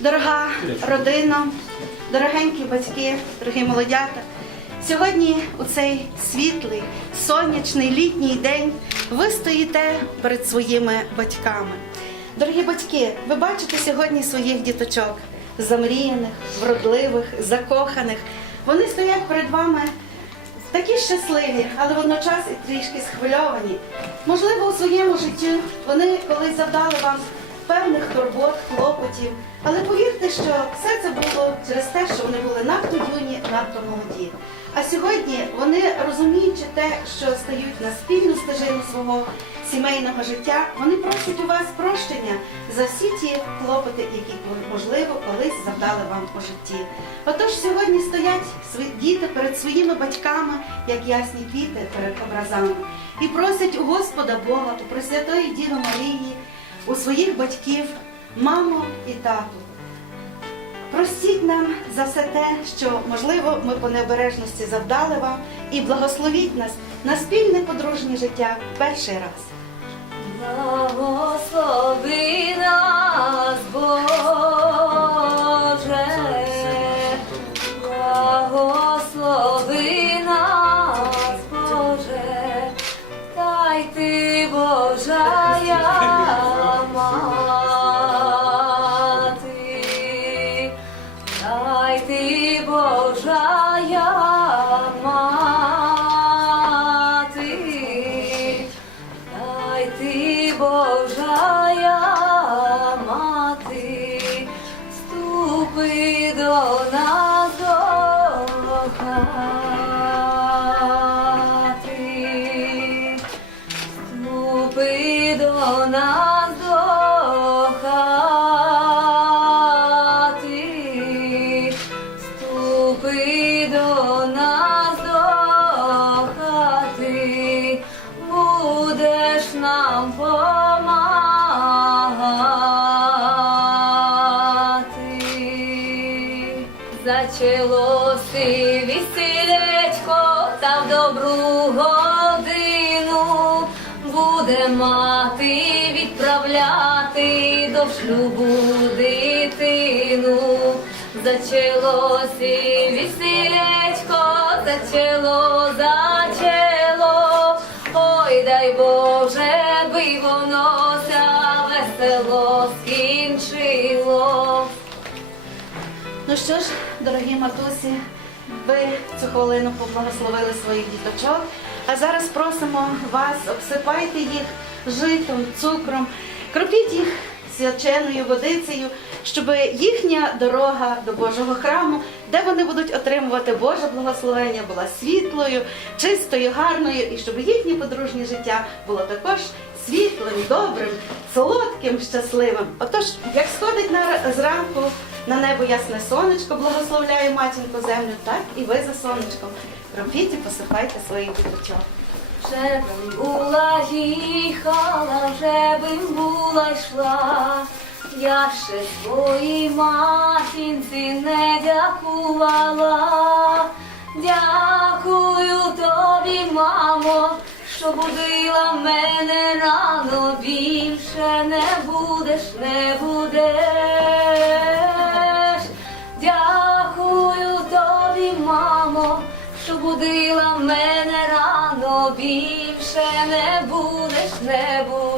Дорога родина, дорогенькі батьки, дорогі молодята. Сьогодні у цей світлий, сонячний літній день ви стоїте перед своїми батьками. Дорогі батьки, ви бачите сьогодні своїх діточок, замріяних, вродливих, закоханих. Вони стоять перед вами такі щасливі, але водночас і трішки схвильовані. Можливо, у своєму житті вони колись завдали вам певних турбот, клопотів. Але повірте, що все це було через те, що вони були надто юні, надто молоді. А сьогодні вони, розуміючи те, що стають на спільну стежину свого сімейного життя, вони просять у вас прощення за всі ті клопоти, які можливо колись завдали вам у житті. Отож сьогодні стоять діти перед своїми батьками, як ясні квіти перед образами, і просять у Господа Бога, у Пресвятої Діви Марії, у своїх батьків, маму і тату. Простіть нам за все те, що можливо ми по необережності завдали вам, і благословіть нас на спільне подружнє життя перший раз. Зачалося весілечко, та в добру годину буде мати відправляти до шлюбу дитину. Зачалося весілечко, зачало, зачало, ой дай Боже, би воно ся весело скінчило. Ну що ж, дорогі матусі, ви цю хвилину поблагословили своїх діточок. А зараз просимо вас, обсипайте їх житом, цукром, кропіть їх свяченою водицею, щоб їхня дорога до Божого храму, де вони будуть отримувати Боже благословення, була світлою, чистою, гарною, і щоб їхнє подружнє життя було також світлим, добрим, солодким, щасливим. Отож, як сходить на зранку на небо ясне сонечко, благословляє матінку землю, так і ви за сонечком. Кропіть і посипайте своїх діточок. Вже бим була їхала, вже бим була йшла, я ще своїй матінці не дякувала. що будила мене рано більше не будеш, не будеш. Дякую тобі, мамо, що будила мене рано більше не будеш, не будеш.